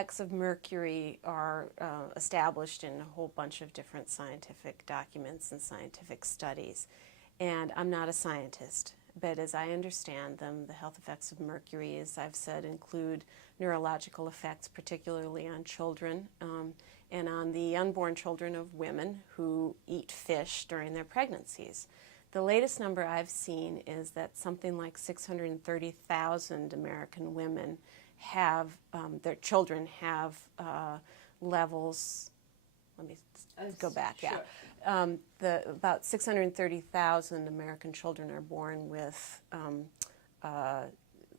effects of mercury are established in a whole bunch of different scientific documents and scientific studies. And I'm not a scientist, but as I understand them, the health effects of mercury, as I've said, include neurological effects, particularly on children and on the unborn children of women who eat fish during their pregnancies. The latest number I've seen is that something like 630,000 American women have, their children have levels, let me go back, sure. About 630,000 American children are born with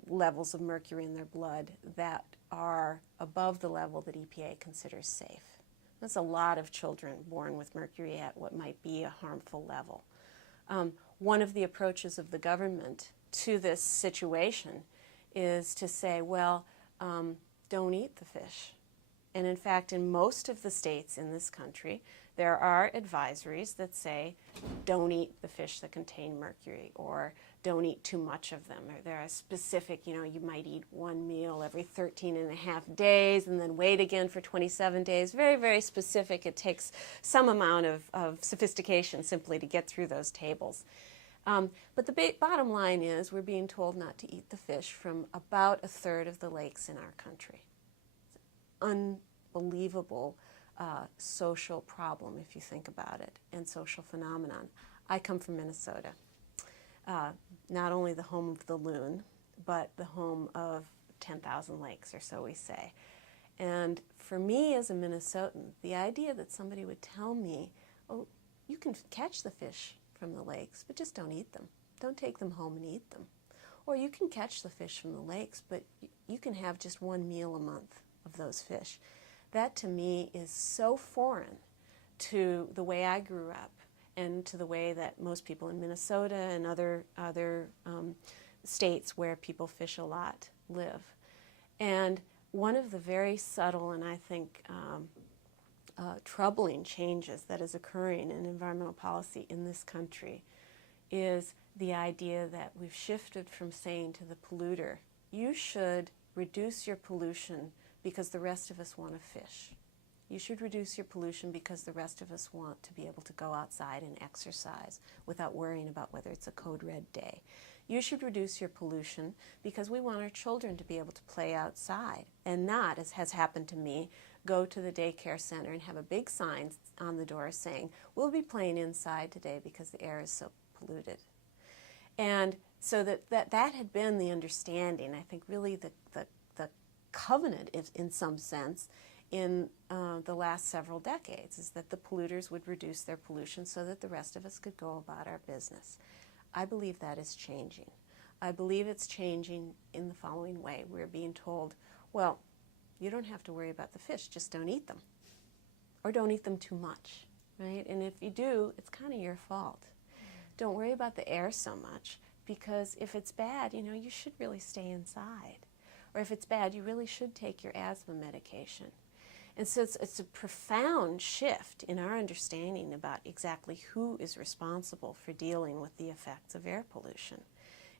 levels of mercury in their blood that are above the level that EPA considers safe. That's a lot of children born with mercury at what might be a harmful level. One of the approaches of the government to this situation is to say, well, don't eat the fish. And in fact, in most of the states in this country, there are advisories that say, don't eat the fish that contain mercury, or don't eat too much of them. Or there are specific, you might eat one meal every 13 and a half days and then wait again for 27 days. Very, very specific. It takes some amount of sophistication simply to get through those tables. But the bottom line is we're being told not to eat the fish from about a third of the lakes in our country. It's an unbelievable social problem, if you think about it, and social phenomenon. I come from Minnesota, not only the home of the loon, but the home of 10,000 lakes, or so we say. And for me as a Minnesotan, the idea that somebody would tell me, oh, you can catch the fish from the lakes, but just don't eat them. Don't take them home and eat them. Or you can catch the fish from the lakes, but you can have just one meal a month of those fish. That to me is so foreign to the way I grew up and to the way that most people in Minnesota and other states where people fish a lot live. And one of the very subtle and I think troubling changes that is occurring in environmental policy in this country is the idea that we've shifted from saying to the polluter, you should reduce your pollution because the rest of us want to fish. You should reduce your pollution because the rest of us want to be able to go outside and exercise without worrying about whether it's a code red day. You should reduce your pollution because we want our children to be able to play outside and not, as has happened to me, go to the daycare center and have a big sign on the door saying, we'll be playing inside today because the air is so polluted. And so that had been the understanding, I think really the covenant in some sense in the last several decades, is that the polluters would reduce their pollution so that the rest of us could go about our business. I believe that is changing. I believe it's changing in the following way. We're being told, well, you don't have to worry about the fish, just don't eat them. Or don't eat them too much, right? And if you do, it's kind of your fault. Don't worry about the air so much, because if it's bad, you should really stay inside. Or if it's bad, you really should take your asthma medication. And so it's a profound shift in our understanding about exactly who is responsible for dealing with the effects of air pollution.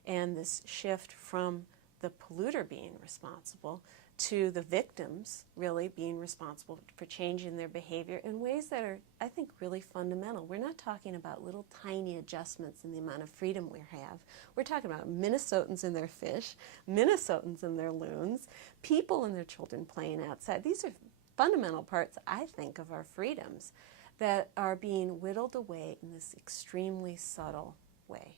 And this shift from the polluter being responsible to the victims really being responsible for changing their behavior in ways that are, I think, really fundamental. We're not talking about little tiny adjustments in the amount of freedom we have. We're talking about Minnesotans and their fish, Minnesotans and their loons, people and their children playing outside. These are fundamental parts, I think, of our freedoms that are being whittled away in this extremely subtle way.